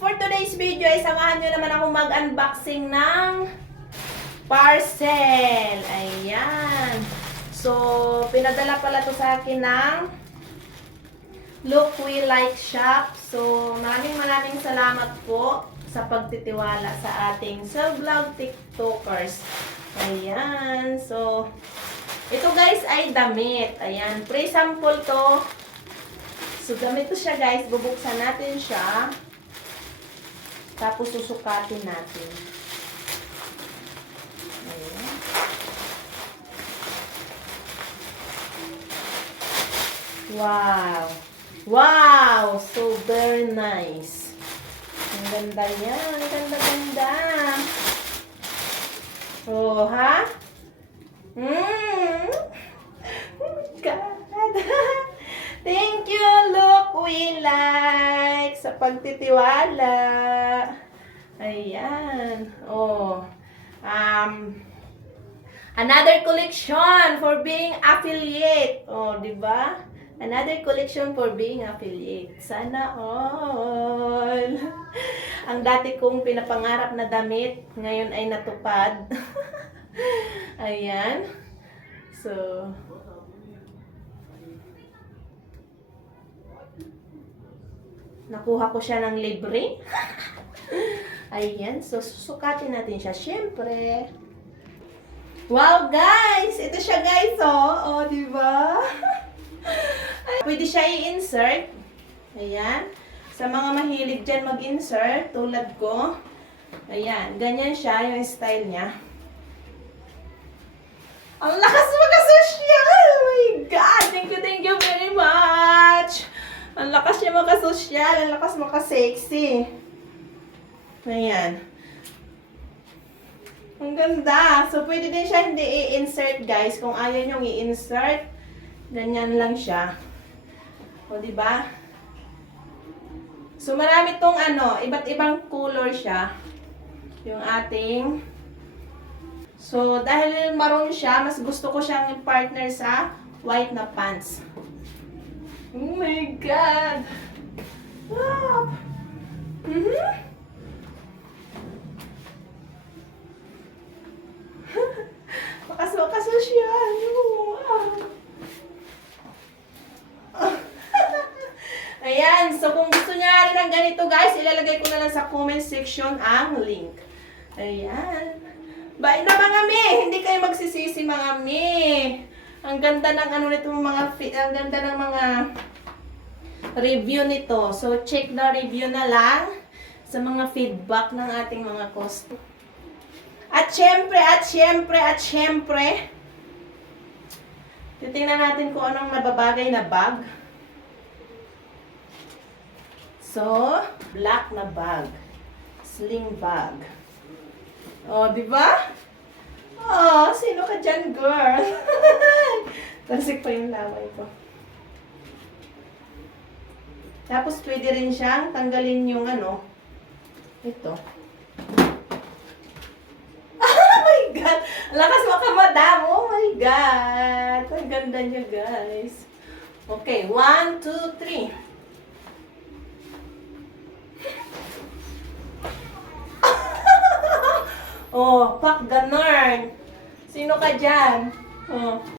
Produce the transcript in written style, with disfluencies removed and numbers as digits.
for today's video ay samahan nyo naman ako mag-unboxing ng parcel. Ayan. So, pinadala pala to sa akin ng Look We Like Shop. So, maraming salamat po sa pagtitiwala sa ating self-vlog TikTokers. Ayan. So, ito guys ay damit. Ayan. Pre-sample to. So, ganito siya guys. Bubuksan natin siya. Tapos, susukatin natin. Ayan. Wow! Wow! So, very nice. Ang ganda niya. Ang ganda-ganda. Oh, ha? Oh my God! Thank you, Look We Like, sa pagtitiwala. Ayan. Oh. Another collection for being affiliate. Oh, di ba? Another collection for being affiliate. Sana all. Ang dati kong pinapangarap na damit, ngayon ay natupad. Ayan. So, nakuha ko siya ng libre. Ayan. So, susukatin natin siya. Siyempre. Wow, guys! Ito siya, guys, oh. Oh, di ba? Pwede siya i-insert. Ayan. Sa mga mahilig dyan mag-insert, tulad ko. Ayan. Ganyan siya, yung style niya. Ang lakas makasosyal! Oh my God! Thank you very much! Ang lakas niya makasosyal. Ang lakas makasexy. Ayan. Ang ganda. So, pwede din siya hindi i-insert, guys. Kung ayaw nyong i-insert, ganyan lang siya. O, diba? So, marami tong iba't ibang color siya. Yung ating. So, dahil maroon siya, mas gusto ko siyang i-partner sa white na pants. Oh my God! Wow! Makasosyal. Wow! Ayan. So, kung gusto niya rin ng ganito, guys, ilalagay ko na lang sa comment section ang link. Ayan. Bye na mga me! Hindi kayo magsisisi mga me! Ang ganda ng nito mga ang ganda ng mga review nito. So, check the review na lang sa mga feedback ng ating mga customer. At syempre, titingnan natin kung anong nababagay na bag. So, black na bag. Sling bag. Oh, di ba? Oh, sino ka dyan, girl? Tansik pa yung laway ko. Tapos, pwede rin siyang tanggalin yung ito. Oh my God! Lakas makamadam! Oh my God! Ang ganda niya, guys. Okay, 1, 2, 3. Oh, pak ganun. Sino ka dyan? Oh.